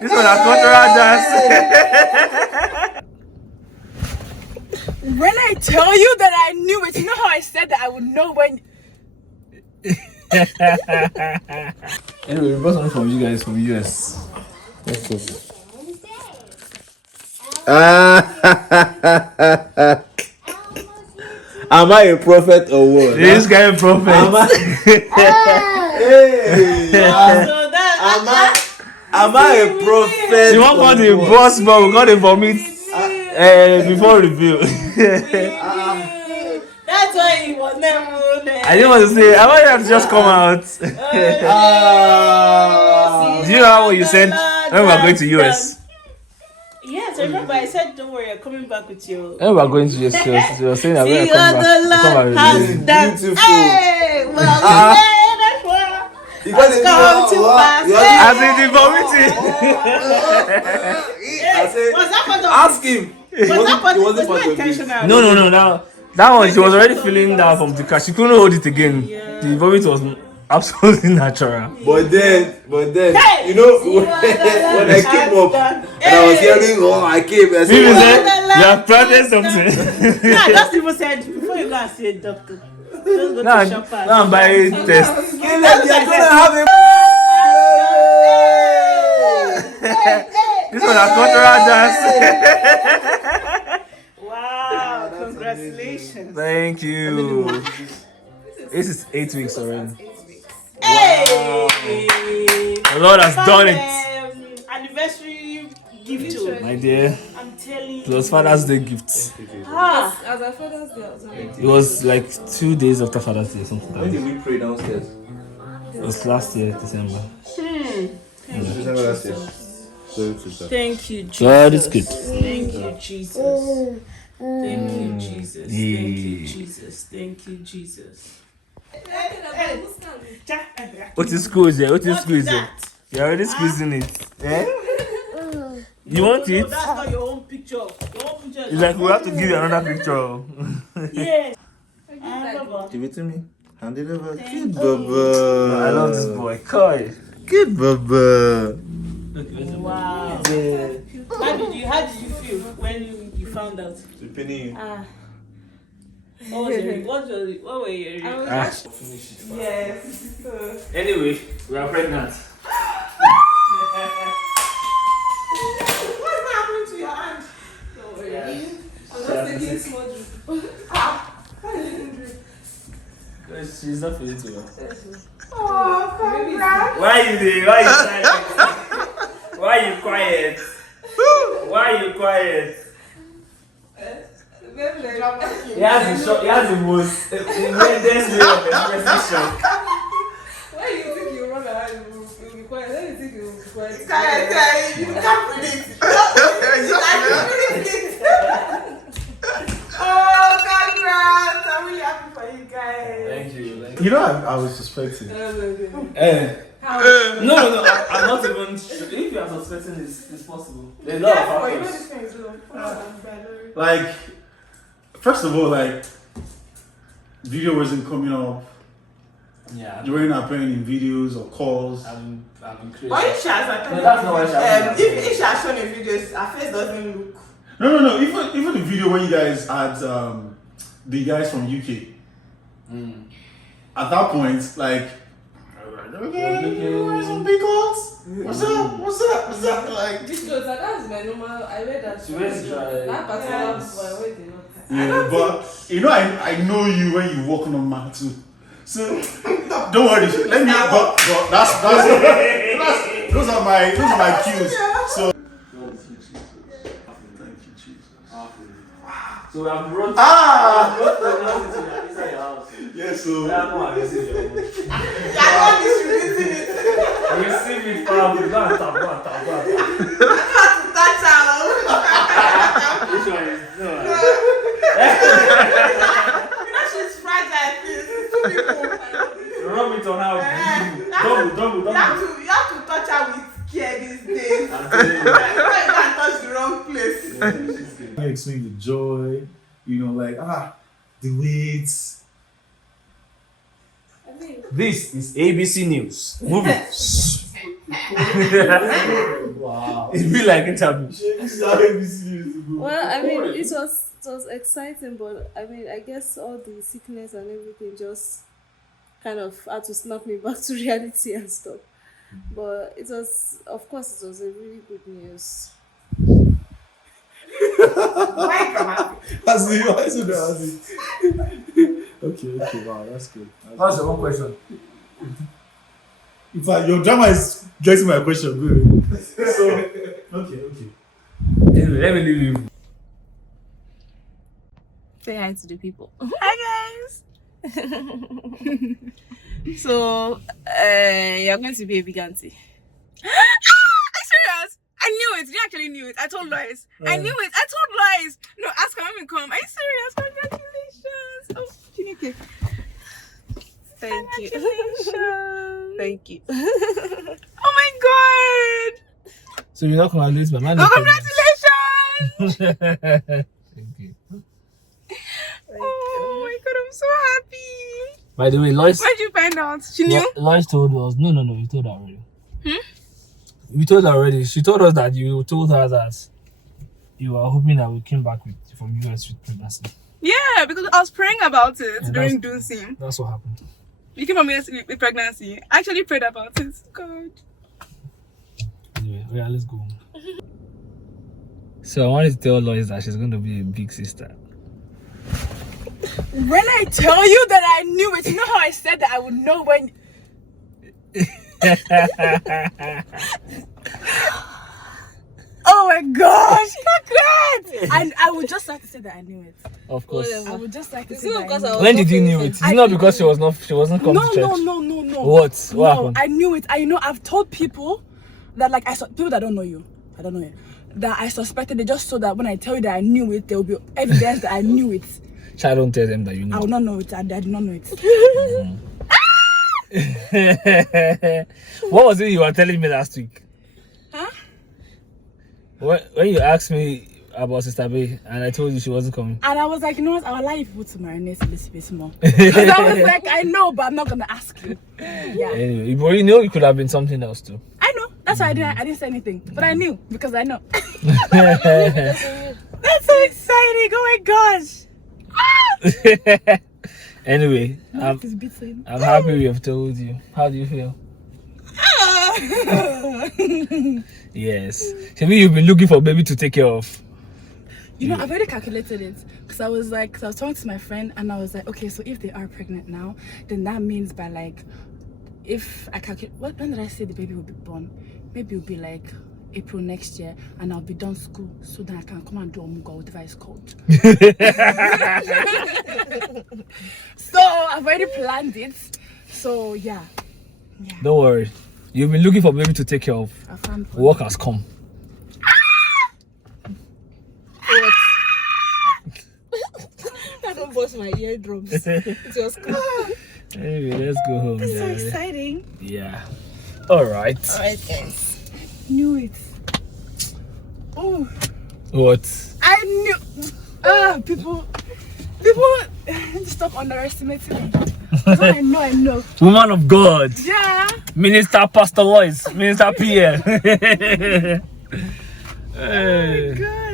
This one a cultural dance. When I tell you that I knew it, you know how I said that I would know when. Anyway, we brought something from you guys from the US. What's this? Am I a prophet or what? This guy a prophet. Am I a prophet? She won't call the boss, but we got the vomit before review. That's why he was never there. I didn't want to say. I want you to just come out. Do you know what you said when we were going to US? Yes, I remember. I said, "Don't worry, I'm coming back with you." When we were going to US, you were saying that we are coming back. Beautiful. Hey, well, that's why. Because it's come to pass. As in the vomiting. Was that part of Ask him. Was that part It of wasn't part of it. intentional? No. Now that one, she was already feeling that from the car. She couldn't hold it again. Yeah. The vomit was absolutely natural. But then, Hey! you know, when I came up and I was hearing, I came and People said, said, you have planted something. No, I just even said before you go and see a doctor. Just go Now to Shoppers. I'm buying test. you're gonna have a This one a cultural dance. Wow, congratulations. Thank you. This is 8 weeks already. Hey! The Lord has done it. Anniversary gift to My dear, I'm telling you. it was Father's Day gifts. Ah, As a Father's Day, It was like 2 days after Father's Day or something like When that. did we pray downstairs? It was last year, December. December last year. thank you, Jesus. God is good. Thank you, Jesus. Thank you, Jesus. Thank you, Jesus. Thank you, Jesus. What is squeeze there? What is What is squeeze there? that? You're already squeezing it. Eh? You want No, it? that's not your own picture. Your own picture is It's like we have to give you another picture. yeah. Give it to me. Hand it over. Good I Baba. love this boy. Koi. Good Baba. Wow. Yeah. How did you feel when you found out? The penny. What were your reactions? Yes. Anyway, we are pregnant. What's happening to your hand? Don't worry. I'm just taking small drip. Why did you drip? Because she's not feeling too well. Oh, congrats. Why you there? Why you silent? Why you quiet? Why you quiet? He has the most tremendous way of expressing shock. Why do you think you run around? You'll be quiet. Why do you think you'll be quiet? You can't predict. Oh, congrats. I'm really happy for you guys. Thank you. You know, I was suspecting. No, I'm not even sure. If you are suspecting, it's possible. There's a lot of factors. Like, first of all, like, video wasn't coming up. Yeah. You weren't appearing in videos or calls. I've been crazy. Why she has No, that's not why she has if she has shown in videos, her face doesn't look. No. Even the video when you guys had the guys from UK. At that point, like, where's some big calls? What's up? Like, This goes, that's my normal. I wear that. She wears dry. That particular boy, I wear the not. yeah, but you know, I know you when you walk on mat too. So don't worry. Let me. But that's those are my cues. So. So we have brought inside your house. Yes, so. Receive it, fam. Go and tap. Which one is no? She's fragile. Two people. Rub it on her. Double. You have to touch her with care these days. I'm telling you. You can't touch the wrong place. I explain the joy, you know, like the weights. This is ABC News. Movie. Wow. It be like interview. Well, I mean, it was exciting, but I mean, I guess all the sickness and everything just kind of had to snap me back to reality and stuff. But it was, of course, it was a really good news. Okay, wow, that's good. What's the one question? In fact, your drama is getting my question good. So, okay. Anyway, let me leave you. Say hi to the people. Hi guys. So, you're going to be a big auntie. Are you serious? I knew it. You actually knew it. I told Lois. I knew it. I told Lois. No, ask her when we come. Are you serious? Congratulations. Oh, Chineke. Thank you. Thank you. Oh my god. So you're not congratulating my man? Oh, congratulations. Thank you. Oh my god, I'm so happy. By the way, Lois. Where did you find out? She knew? Lois told us. No, you told her already. You told her already. She told us that you told her that you were hoping that we came back from US with pregnancy. Yeah, because I was praying about it Yeah, during Dunsim. That's what happened. You came from US with pregnancy. I actually prayed about it. God. Anyway, yeah, let's go. So I wanted to tell Lois that she's going to be a big sister. When I tell you that I knew it, you know how I said that I would know when. Oh my gosh, congrats! I would just like to say that I knew it. Of course. I would just like to It's say not that because I I knew was When did you not know paying it? It's not because she wasn't coming to church. No. What? What happened? I knew it. I know. I've told people that people that don't know you. I don't know you. That I suspected it just so that when I tell you that I knew it, there will be evidence that I knew it. Child, don't tell them that you know. I would not know it. I did not know it. What was it you were telling me last week? Huh? When you asked me about Sister Bay and I told you she wasn't coming. And I was like, you know what? I'll allow you people to marinate a little bit more. Because I was like, I know, but I'm not gonna ask you. Yeah. Anyway, but you know it could have been something else too. I know. That's why I didn't say anything. But I knew because I know. That's so exciting! Oh my gosh! Anyway, Life is beating. I'm happy we have told you. How do you feel? Yes. Maybe you've been looking for a baby to take care of. You know, I've already calculated it because I was talking to my friend and I was like, okay, so if they are pregnant now, then that means by like, if I calculate, when did I say the baby will be born? Maybe it'll be like April next year and I'll be done school so that I can come and do Omuga, whatever it's called. So I've already planned it. So yeah. Don't worry. You've been looking for a baby to take care of. I found one. Work has come. What? I don't burst my eardrums. It was cool. Anyway, let's go home. That's so Daddy. exciting. Yeah. Alright, guys. Knew it. Oh, What? I knew. People stop underestimating me. I know. Woman of God. Yeah. Minister Pastor Lois. Minister Pierre. Oh my God.